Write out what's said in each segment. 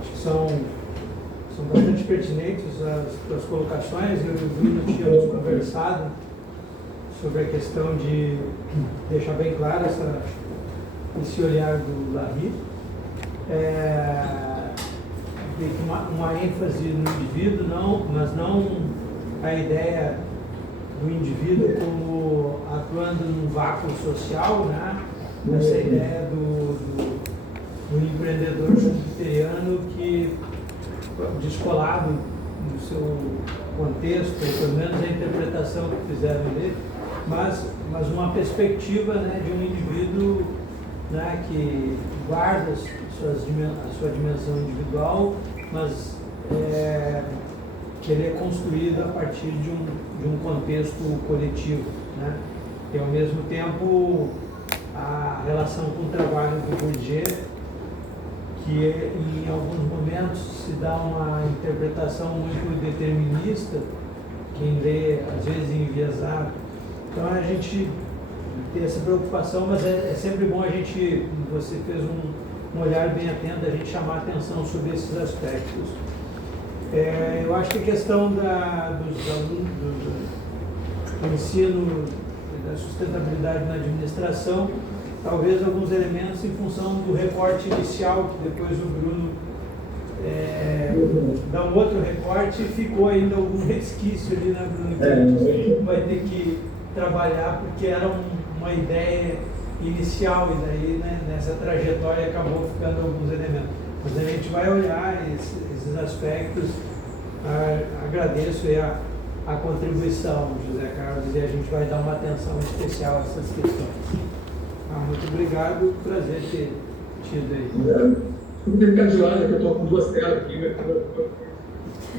acho que são bastante pertinentes as colocações. Eu e o Bruno tínhamos conversado sobre a questão de deixar bem claro esse olhar do Larry, uma ênfase no indivíduo, mas não a ideia do indivíduo como atuando num vácuo social, né? Essa ideia do empreendedor jupiteriano que, descolado do seu contexto, pelo menos a interpretação que fizeram dele, mas uma perspectiva, né, de um indivíduo, né, que guarda a sua dimensão individual, mas que ele é construído a partir de um contexto coletivo, né? E ao mesmo tempo a relação com o trabalho do Bourdieu, que em alguns momentos se dá uma interpretação muito determinista, quem lê às vezes enviesado. Então a gente tem essa preocupação, mas é sempre bom a gente, você fez um olhar bem atento, a gente chamar a atenção sobre esses aspectos. Eu acho que a questão dos alunos, do ensino da sustentabilidade na administração, talvez alguns elementos em função do recorte inicial, que depois o Bruno dá um outro recorte, e ficou ainda algum resquício ali, né, Bruno, que a gente vai ter que trabalhar, porque era uma ideia inicial, e daí, né, nessa trajetória acabou ficando alguns elementos. Mas a gente vai olhar esses aspectos. Agradeço a contribuição, José Carlos, e a gente vai dar uma atenção especial a essas questões. Muito obrigado, prazer ter tido aí. Vou ter que ficar de lado, que eu estou com duas telas aqui.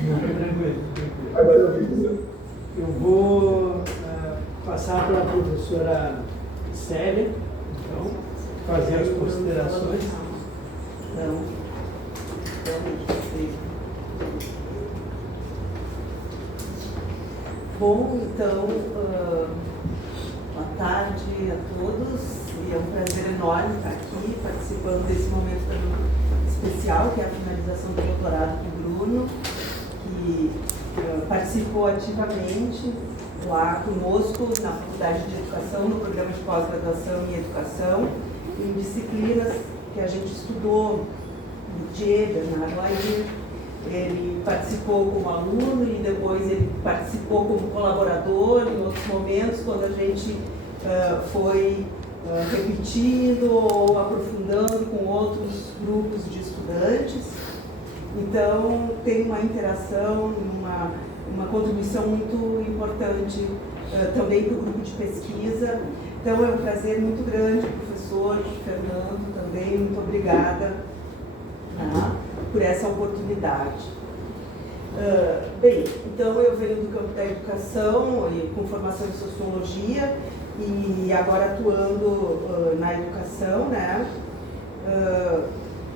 Não, tranquilo. Eu vou passar para a professora Célia, então, fazer as considerações. Bom, então, boa tarde a todos. É um prazer enorme estar aqui participando desse momento especial, que é a finalização do doutorado do Bruno, que participou ativamente lá conosco na Faculdade de Educação, no programa de pós-graduação em Educação, em disciplinas que a gente estudou, Bourdieu, Bernardo Ayer. Ele participou como aluno e depois ele participou como colaborador em outros momentos, quando a gente foi repetindo ou aprofundando com outros grupos de estudantes. Então, tem uma interação, uma contribuição muito importante também para o grupo de pesquisa. Então, é um prazer muito grande, professor Fernando, também, muito obrigada por essa oportunidade. Bem, então eu venho do campo da educação, com formação em sociologia, e agora atuando na educação, né?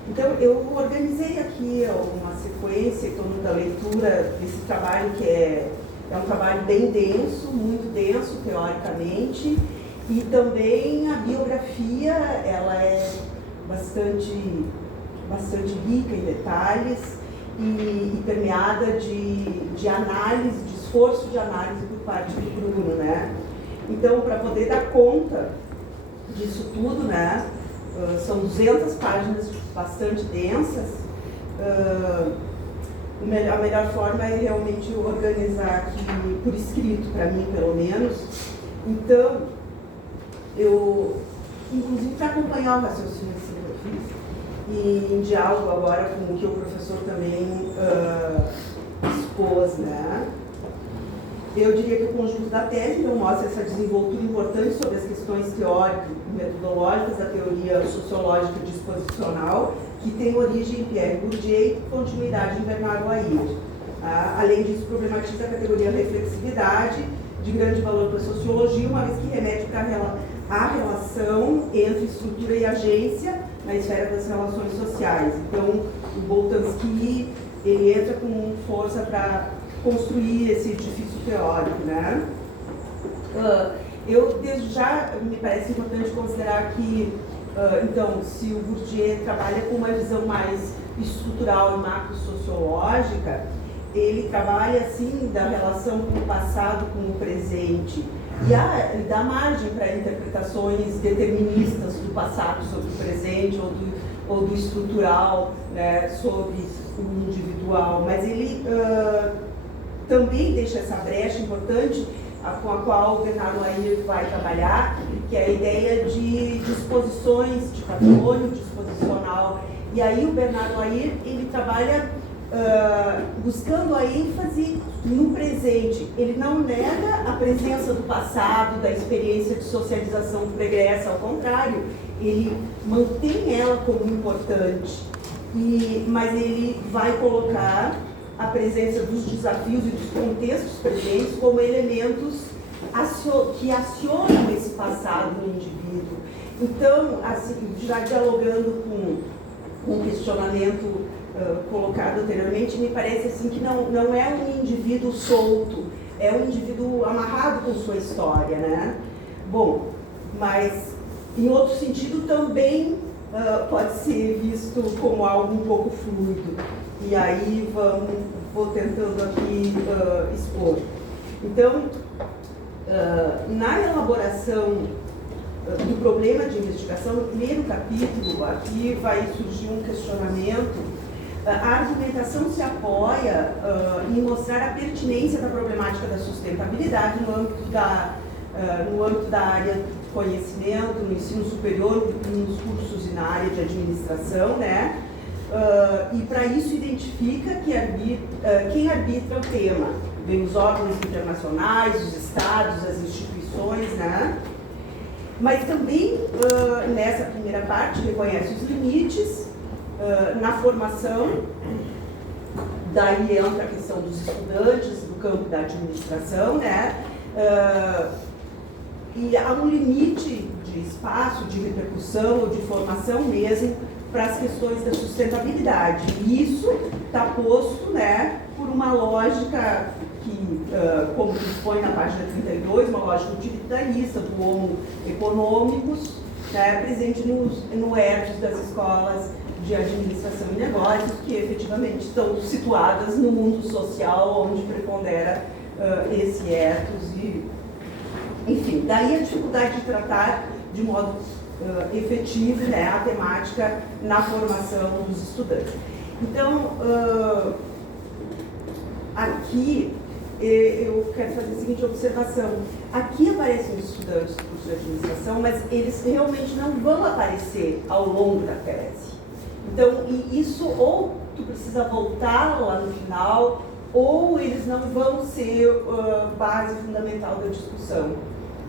Então eu organizei aqui uma sequência em torno da leitura desse trabalho, que é um trabalho bem denso, muito denso teoricamente, e também a biografia, ela é bastante rica em detalhes e permeada de análise, de esforço de análise por parte do Bruno, né? Então, para poder dar conta disso tudo, né, são 200 páginas bastante densas. A melhor forma é realmente organizar aqui por escrito, para mim, pelo menos. Então, eu, inclusive, para acompanhar o raciocínio que eu fiz, e em diálogo agora com o que o professor também expôs, né? Eu diria que o conjunto da tese então, mostra essa desenvoltura importante sobre as questões teóricas e metodológicas da teoria sociológica disposicional, que tem origem em Pierre Bourdieu e continuidade em Bernardo Ayer. Além disso, problematiza a categoria reflexividade, de grande valor para a sociologia, uma vez que remete para a relação entre estrutura e agência na esfera das relações sociais. Então, o Boltanski, ele entra com força para construir esse edifício teórico, né? Eu, desde já, me parece importante considerar que, então, se o Bourdieu trabalha com uma visão mais estrutural e macro-sociológica, ele trabalha assim da relação com o passado com o presente e dá margem para interpretações deterministas do passado sobre o presente ou do estrutural, né, sobre o individual, mas ele também deixa essa brecha importante com a qual o Bernardo Ayer vai trabalhar, que é a ideia de disposições de patrimônio disposicional. E aí o Bernardo Ayer, ele trabalha buscando a ênfase no presente. Ele não nega a presença do passado, da experiência de socialização pregressa, ao contrário, ele mantém ela como importante, mas ele vai colocar a presença dos desafios e dos contextos presentes como elementos que acionam esse passado no indivíduo. Então, assim, já dialogando com um questionamento colocado anteriormente, me parece assim que não é um indivíduo solto, é um indivíduo amarrado com sua história, né? Bom, mas em outro sentido também pode ser visto como algo um pouco fluido. E aí vou tentando aqui expor. Então, na elaboração do problema de investigação, no primeiro capítulo, aqui vai surgir um questionamento. A argumentação se apoia em mostrar a pertinência da problemática da sustentabilidade no âmbito da área de conhecimento, no ensino superior, nos cursos e na área de administração, né? E para isso identifica quem arbitra o tema. Vem os órgãos internacionais, os estados, as instituições, né? Mas também, nessa primeira parte, reconhece os limites na formação, daí entra a questão dos estudantes do campo da administração, né? E há um limite de espaço, de repercussão ou de formação mesmo para as questões da sustentabilidade. E isso está posto, né, por uma lógica que, como se expõe na página 32, uma lógica utilitarista do Homo econômicos, né, presente no ethos das escolas de administração e negócios, que efetivamente estão situadas no mundo social, onde prepondera esse ethos. E, enfim, daí a dificuldade de tratar de modo efetivo, né, a temática na formação dos estudantes. Então, aqui eu quero fazer a seguinte observação. Aqui aparecem os estudantes do curso de administração, mas eles realmente não vão aparecer ao longo da tese. Então, isso ou tu precisa voltar lá no final, ou eles não vão ser base fundamental da discussão,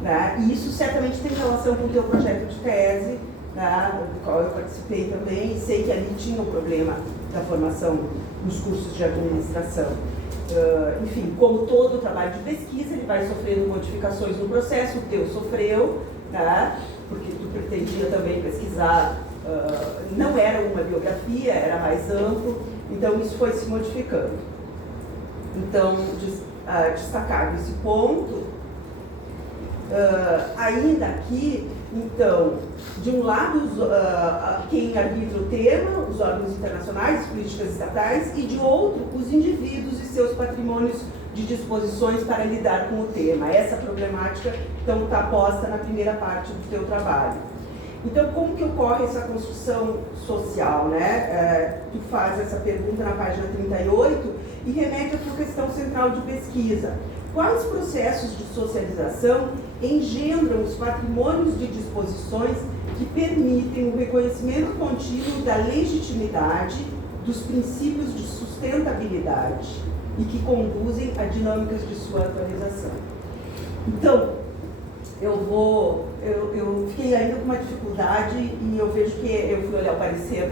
né? E isso certamente tem relação com o teu projeto de tese, né, do qual eu participei também, e sei que ali tinha um problema da formação nos cursos de administração. Enfim, como todo trabalho de pesquisa, ele vai sofrendo modificações no processo, o teu sofreu, né, porque tu pretendia também pesquisar, não era uma biografia, era mais amplo, então isso foi se modificando. Então, destacado esse ponto, ainda aqui, então, de um lado, quem arbitra o tema, os órgãos internacionais, as políticas estatais, e de outro, os indivíduos e seus patrimônios de disposições para lidar com o tema. Essa problemática, então, está posta na primeira parte do teu trabalho. Então, como que ocorre essa construção social, né? Tu faz essa pergunta na página 38 e remete à tua questão central de pesquisa. Quais processos de socialização engendram os patrimônios de disposições que permitem o reconhecimento contínuo da legitimidade dos princípios de sustentabilidade e que conduzem a dinâmicas de sua atualização? Então, eu fiquei ainda com uma dificuldade e eu vejo que eu fui olhar o parecer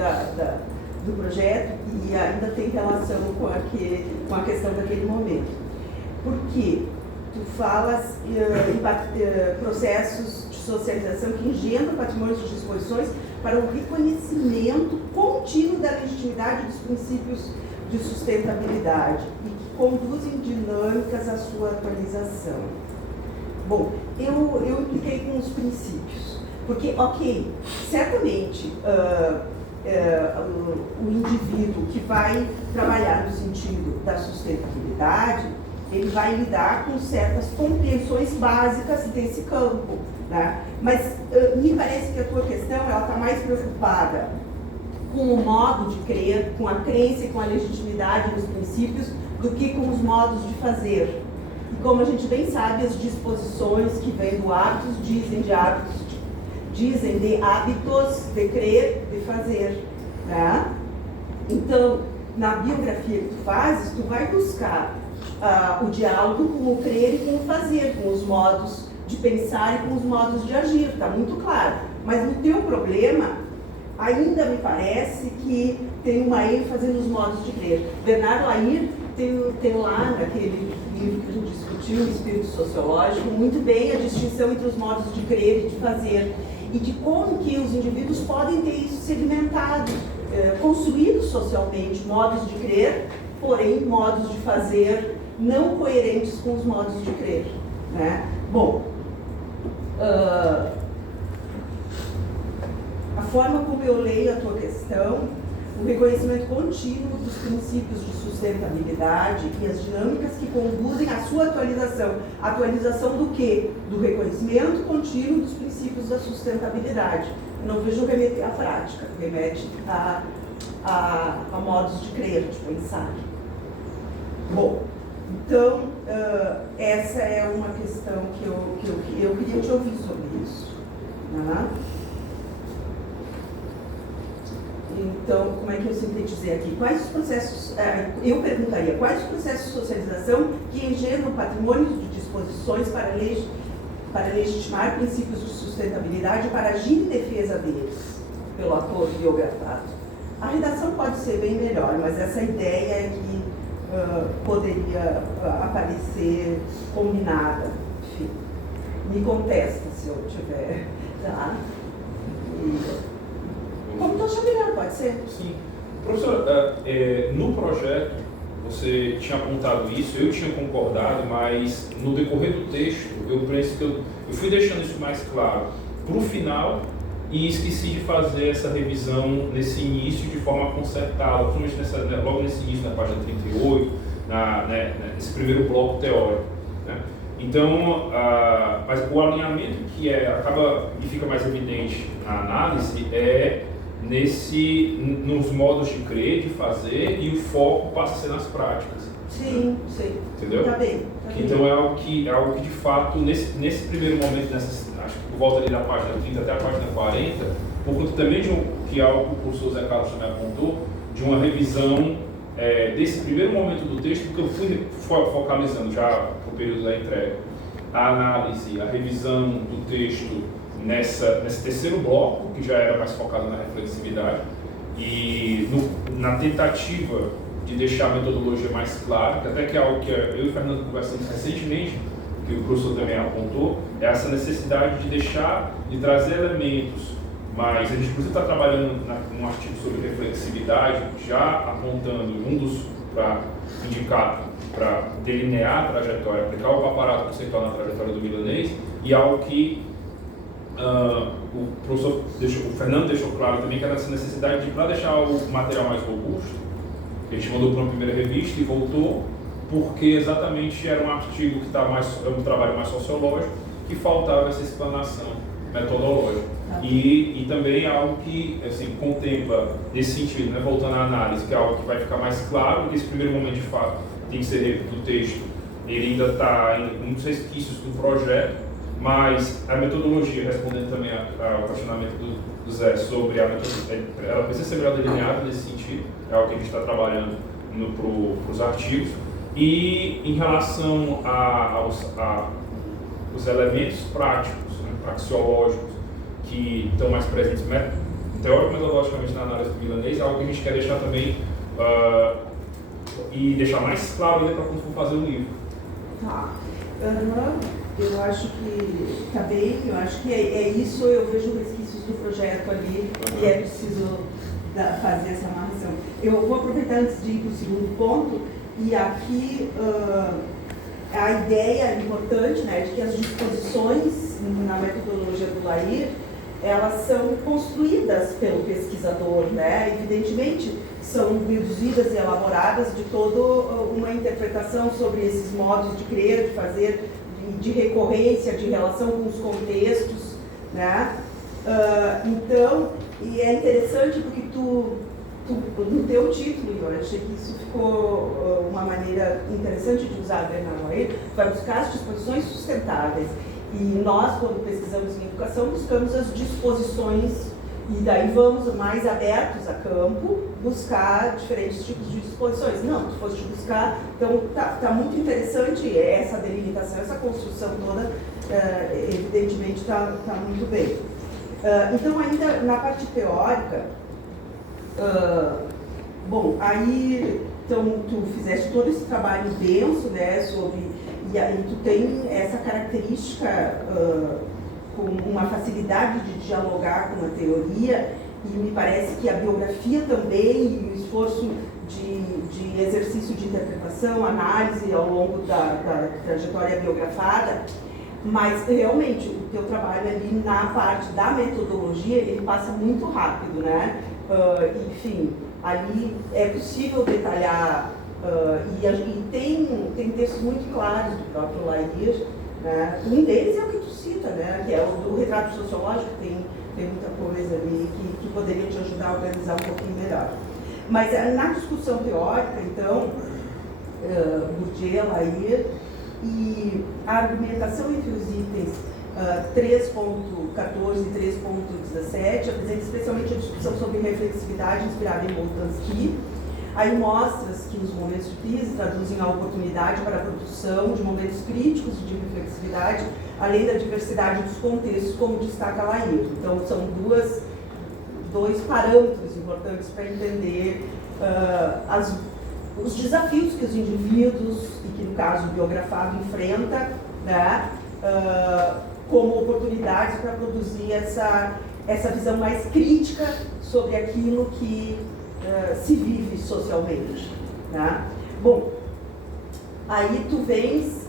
do projeto e ainda tem relação com a questão daquele momento. Porque tu falas em processos de socialização que engendram patrimônios de disposições para o reconhecimento contínuo da legitimidade dos princípios de sustentabilidade e que conduzem dinâmicas à sua atualização. Bom, eu impliquei com os princípios, porque, ok, certamente o indivíduo que vai trabalhar no sentido da sustentabilidade, ele vai lidar com certas compreensões básicas desse campo, né? Mas me parece que a tua questão está mais preocupada com o modo de crer, com a crença e com a legitimidade dos princípios, do que com os modos de fazer. E como a gente bem sabe, as disposições que vêm do hábitos dizem de hábitos de crer, de fazer, né? Então, na biografia que tu fazes, tu vai buscar o diálogo com o crer e com o fazer, com os modos de pensar e com os modos de agir, está muito claro. Mas no teu problema, ainda me parece que tem uma ênfase nos modos de crer. Bernard Lahire tem lá, naquele livro que a gente discutiu, o Espírito Sociológico, muito bem a distinção entre os modos de crer e de fazer, e de como que os indivíduos podem ter isso sedimentado, construído socialmente, modos de crer, porém modos de fazer não coerentes com os modos de crer, né? Bom, a forma como eu leio a tua questão, o reconhecimento contínuo dos princípios de sustentabilidade e as dinâmicas que conduzem à sua atualização. Atualização do quê? Do reconhecimento contínuo dos princípios da sustentabilidade. Eu não vejo remeter à prática, remete a modos de crer, de pensar. Bom, então, essa é uma questão que eu queria te ouvir sobre isso. Né? Então, como é que eu sintetizei aqui? Quais os processos, eu perguntaria, quais os processos de socialização que engenham o patrimônio de disposições para legitimar princípios de sustentabilidade e para agir em defesa deles, pelo ator biografado? A redação pode ser bem melhor, mas essa ideia é que poderia aparecer combinada. Enfim, me contesta se eu tiver, tá? Como tu achar melhor, pode ser? Sim. Professor, no projeto você tinha apontado isso, eu tinha concordado, mas no decorrer do texto eu penso que eu fui deixando isso mais claro para o final e esqueci de fazer essa revisão nesse início de forma a consertá-la, principalmente logo nesse início, na página 38, nesse primeiro bloco teórico. Né? Então, mas o alinhamento que acaba e fica mais evidente na análise é nos modos de crer, de fazer, e o foco passa a ser nas práticas. Sim, sim. Entendeu? Tá bem. Então é algo que de fato, nesse primeiro momento, acho que por volta ali da página 30 até a página 40, por conta também que algo que o professor Zé Carlos também apontou, de uma revisão desse primeiro momento do texto, porque eu fui focalizando já no período da entrega, a análise, a revisão do texto nesse terceiro bloco, que já era mais focado na reflexividade, e na tentativa de deixar a metodologia mais clara, que até que é algo que eu e o Fernando conversamos recentemente, que o professor também apontou, é essa necessidade de trazer elementos, mas a gente inclusive está trabalhando num artigo sobre reflexividade, já apontando para indicar, para delinear a trajetória, aplicar o aparato conceitual na trajetória do milanês, e algo que o Fernando deixou claro também, que era essa necessidade para deixar o material mais robusto, a gente mandou para uma primeira revista e voltou, porque exatamente era um artigo que está um trabalho mais sociológico, que faltava essa explanação metodológica. E também algo que assim, contempla nesse sentido, né, voltando à análise, que é algo que vai ficar mais claro, que esse primeiro momento de fato tem que ser do texto, ele ainda está com muitos resquícios do projeto, mas a metodologia, respondendo também ao questionamento do Zé sobre a metodologia, ela precisa ser melhor delineada nesse sentido, é algo que a gente está trabalhando para os artigos. E em relação aos elementos práticos, né, praxeológicos, que estão mais presentes teórico-metodologicamente na análise do milanês, é algo que a gente quer deixar também e deixar mais claro ainda para quando for fazer o livro. Tá. Eu acho que está bem, eu acho que é isso, eu vejo resquícios do projeto ali e é preciso fazer essa amarração. Eu vou aproveitar antes de ir para o segundo ponto, e aqui a ideia importante, né, de que as disposições na metodologia do Lahire, elas são construídas pelo pesquisador, né? Evidentemente, são deduzidas e elaboradas de toda uma interpretação sobre esses modos de crer, de fazer, de recorrência, de relação com os contextos, né? Então, e é interessante porque no teu título, eu achei que isso ficou uma maneira interessante de usar a Bernard Noyer, vai buscar as disposições sustentáveis. E nós, quando pesquisamos em educação, buscamos as disposições, e daí vamos mais abertos a campo, buscar diferentes tipos de disposições. Não, tu foste buscar, então tá muito interessante essa delimitação, essa construção toda, evidentemente está muito bem. Então, ainda na parte teórica, bom, aí então, tu fizeste todo esse trabalho denso, né, e aí tu tem essa característica com uma facilidade de dialogar com a teoria, e me parece que a biografia também, e o esforço de exercício de interpretação, análise ao longo da trajetória biografada, mas realmente o teu trabalho ali na parte da metodologia, ele passa muito rápido, né? Enfim, ali é possível detalhar, e tem textos muito claros do próprio Lair, né? Um deles é o que tu cita, né? Que é o do retrato sociológico, tem muita coisa ali que poderia te ajudar a organizar um pouquinho melhor. Mas na discussão teórica, então, Bourdieu, Lair, e a argumentação entre os itens 3.14 e 3.17 apresenta especialmente a discussão sobre reflexividade inspirada em Boltanski. Aí mostras que os momentos de crise traduzem a oportunidade para a produção de momentos críticos de reflexividade, além da diversidade dos contextos, como destaca Lair. Então, são dois parâmetros importantes para entender os desafios que os indivíduos, e que no caso o biografado enfrenta, né, como oportunidades para produzir essa visão mais crítica sobre aquilo que se vive socialmente, né? Bom, aí tu vens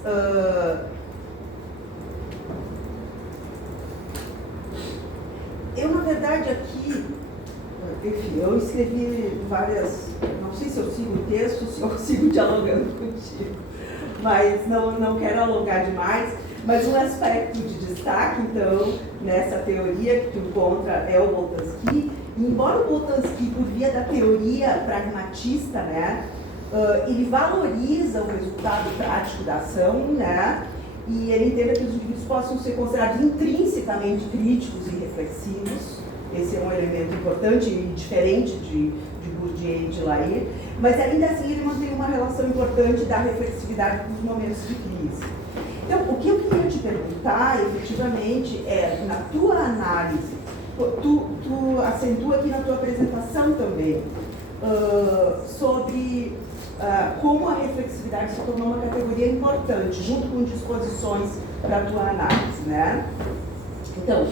eu na verdade aqui, enfim, eu escrevi várias, não sei se eu sigo o texto, se eu sigo dialogando contigo, mas não quero alongar demais. Mas um aspecto de destaque, então, nessa teoria que tu encontra é o Boltanski. E embora o Boltanski, por via da teoria pragmatista, né, ele valoriza o resultado prático da ação, né, e ele entende que os indivíduos possam ser considerados intrinsecamente críticos e reflexivos. Esse é um elemento importante e diferente de Bourdieu e de Lair, mas ainda assim ele mantém uma relação importante da reflexividade com os momentos de crise. Então, o que eu queria te perguntar, efetivamente, é, na tua análise, tu acentua aqui na tua apresentação também, sobre como a reflexividade se tornou uma categoria importante, junto com disposições para a tua análise, né? Então,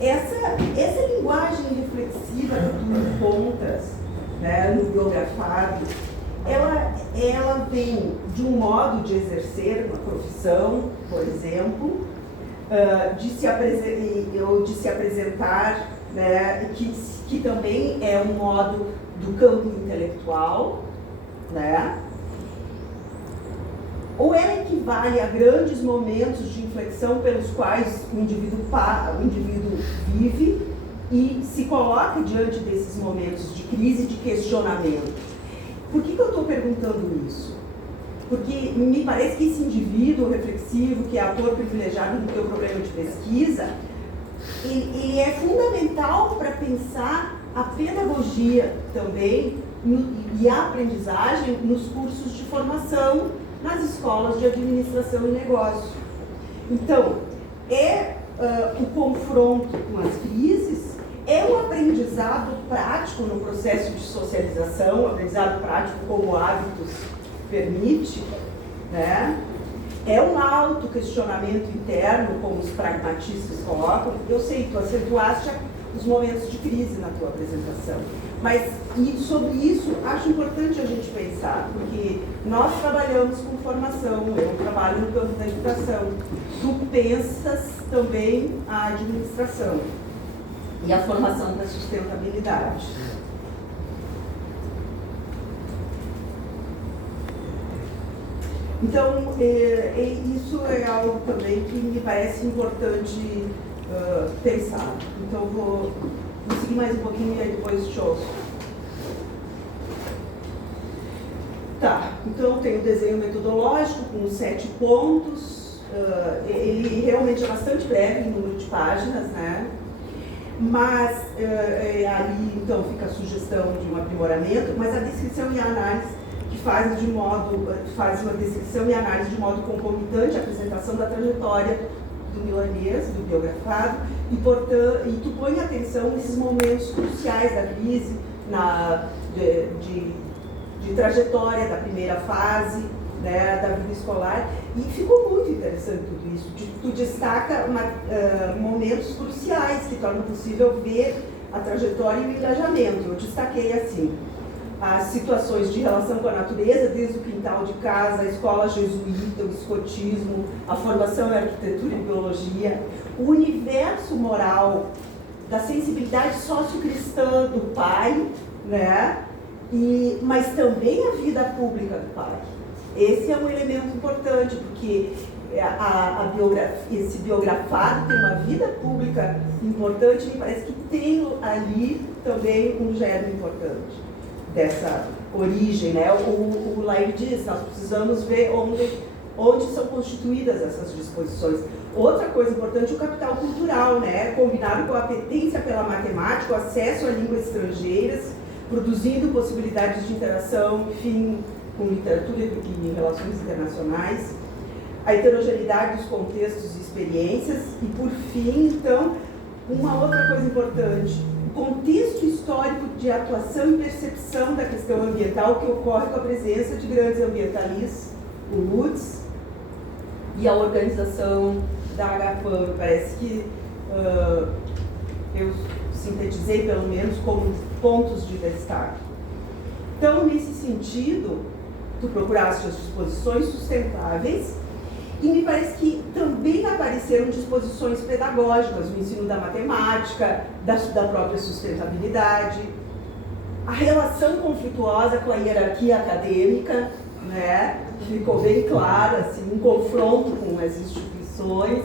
essa linguagem reflexiva que tu encontras, né, no biografado, ela vem de um modo de exercer uma profissão, por exemplo, de se apresentar, né, que também é um modo do campo intelectual, né? Ou ela equivale a grandes momentos de inflexão pelos quais o indivíduo vive e se coloca diante desses momentos de crise e de questionamento. Por que eu estou perguntando isso? Porque me parece que esse indivíduo reflexivo, que é ator privilegiado do teu problema de pesquisa, ele é fundamental para pensar a pedagogia também e a aprendizagem nos cursos de formação nas escolas de administração e negócio. Então, o confronto com as crises, é o aprendizado prático no processo de socialização, o aprendizado prático como hábitos permite, né? É um autoquestionamento interno, como os pragmatistas colocam. Eu sei, tu acentuaste os momentos de crise na tua apresentação, mas sobre isso acho importante a gente pensar, porque nós trabalhamos com formação, eu trabalho no campo da educação, tu pensas também a administração. e a formação da sustentabilidade. Então, isso é algo também que me parece importante pensar. Então, vou seguir mais um pouquinho e aí depois show. Tá, então tem o desenho metodológico com 7 pontos. Ele realmente é bastante breve em número de páginas, né? Mas ali então fica a sugestão de um aprimoramento, mas a descrição e a análise que faz uma descrição e análise de modo concomitante a apresentação da trajetória do milanês, do biografado, e tu põe atenção nesses momentos cruciais da crise, de trajetória da primeira fase, né, da vida escolar, e ficou muito interessante tudo isso. Tu destaca momentos cruciais que tornam possível ver a trajetória e o engajamento. Eu destaquei assim: as situações de relação com a natureza, desde o quintal de casa, a escola jesuíta, o escotismo, a formação em arquitetura e biologia, o universo moral da sensibilidade sociocristã do pai, né? Mas também a vida pública do pai. Esse é um elemento importante, porque esse biografado tem uma vida pública importante, e parece que tem ali também um germe importante dessa origem, né? O Lair diz, nós precisamos ver onde são constituídas essas disposições. Outra coisa importante, o capital cultural, né? Combinado com a apetência pela matemática, o acesso a línguas estrangeiras, produzindo possibilidades de interação, enfim, com literatura e relações internacionais, a heterogeneidade dos contextos e experiências, e por fim, então, uma outra coisa importante, o contexto histórico de atuação e percepção da questão ambiental que ocorre com a presença de grandes ambientalistas, o Lutz e a organização da HPAM. Parece que eu sintetizei pelo menos como pontos de destaque. Então, nesse sentido, tu procuraste as disposições sustentáveis, e me parece que também apareceram disposições pedagógicas, o ensino da matemática, da própria sustentabilidade, a relação conflituosa com a hierarquia acadêmica, né, que ficou bem clara, assim, um confronto com as instituições.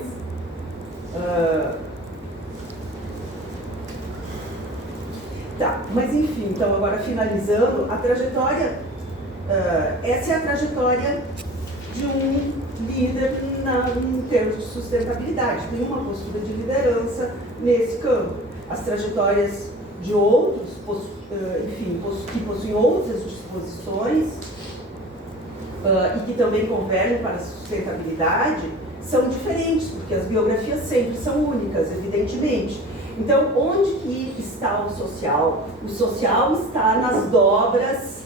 Tá, mas enfim, então agora finalizando, a trajetória, essa é a trajetória de um líder em termos de sustentabilidade, tem uma postura de liderança nesse campo. As trajetórias de outros, enfim, que possuem outras disposições e que também convergem para a sustentabilidade, são diferentes, porque as biografias sempre são únicas, evidentemente. Então, onde que está o social? O social está nas dobras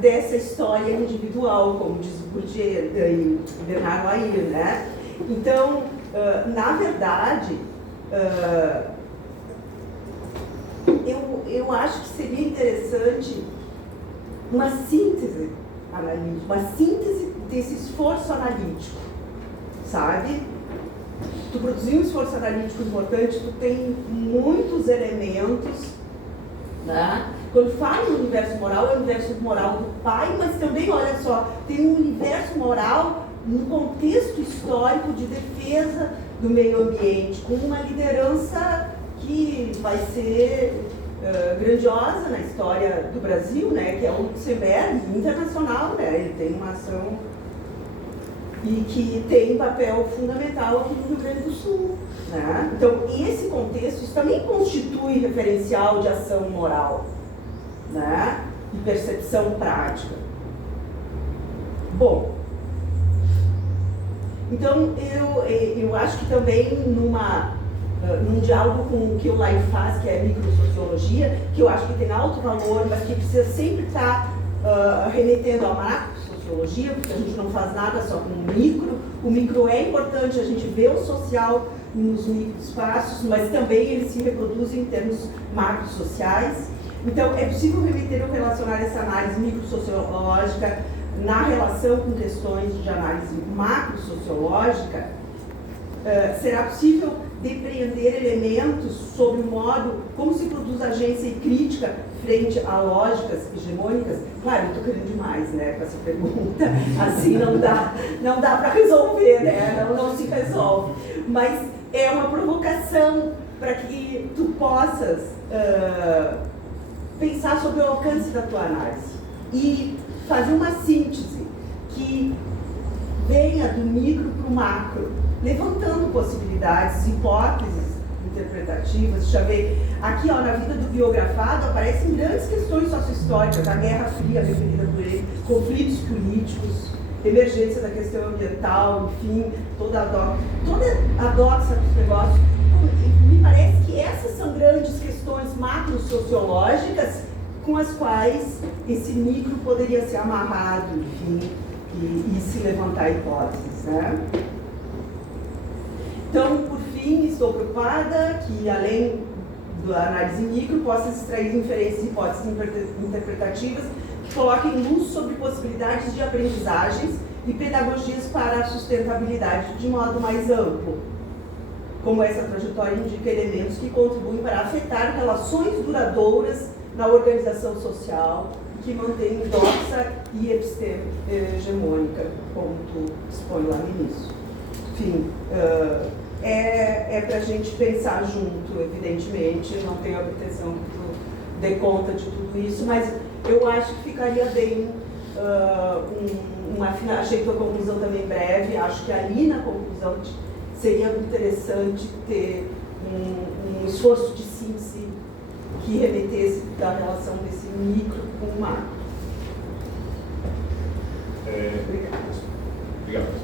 dessa história individual, como diz Bourdieu e Bernard Lair, né? Então, na verdade, eu acho que seria interessante uma síntese analítica, uma síntese desse esforço analítico, sabe? Tu produzir um esforço analítico importante, tu tem muitos elementos, né? Quando fala no universo moral, é o universo moral do pai, mas também, olha só, tem um universo moral no contexto histórico de defesa do meio ambiente, com uma liderança que vai ser grandiosa na história do Brasil, né? Que é o Lutzenberg, internacional, né? Ele tem uma ação e que tem um papel fundamental aqui no Rio Grande do Sul, né? Então, esse contexto, isso também constitui referencial de ação moral, né? E percepção prática. Bom, então eu acho que também num diálogo com o que o Lair faz, que é microsociologia, que eu acho que tem alto valor, mas que precisa sempre estar remetendo à macrosociologia, porque a gente não faz nada só com o micro. O micro é importante, a gente vê o social nos microespaços, mas também ele se reproduz em termos macrosociais. Então, é possível remeter ou relacionar essa análise microsociológica na relação com questões de análise macrosociológica. Será possível depreender elementos sobre o modo como se produz agência e crítica frente a lógicas hegemônicas? Claro, eu estou querendo demais, né, com essa pergunta. Assim não dá para resolver, né? Não se resolve. Mas é uma provocação para que tu possas pensar sobre o alcance da tua análise e fazer uma síntese que venha do micro para o macro, levantando possibilidades, hipóteses interpretativas. Deixa eu ver, aqui ó, na vida do biografado aparecem grandes questões sociohistóricas, a Guerra Fria referida por ele, conflitos políticos, emergência da questão ambiental, enfim, toda a doxa dos negócios. Me parece que essas são grandes questões macro-sociológicas com as quais esse micro poderia ser amarrado, enfim, e se levantar hipóteses, né? Então, por fim, estou preocupada que, além da análise micro, possa extrair inferências e hipóteses interpretativas que coloquem luz sobre possibilidades de aprendizagens e pedagogias para a sustentabilidade de modo mais amplo. Como essa trajetória indica elementos que contribuem para afetar relações duradouras na organização social, que mantém doxa e episteme hegemônica, como tu expõe lá no início. Enfim, é para a gente pensar junto, evidentemente. Eu não tenho a pretensão que tu dê conta de tudo isso, mas eu acho que ficaria bem achei tua conclusão também breve, acho que ali na conclusão seria interessante ter um esforço de síntese que remetesse da relação desse micro com o macro. Obrigado.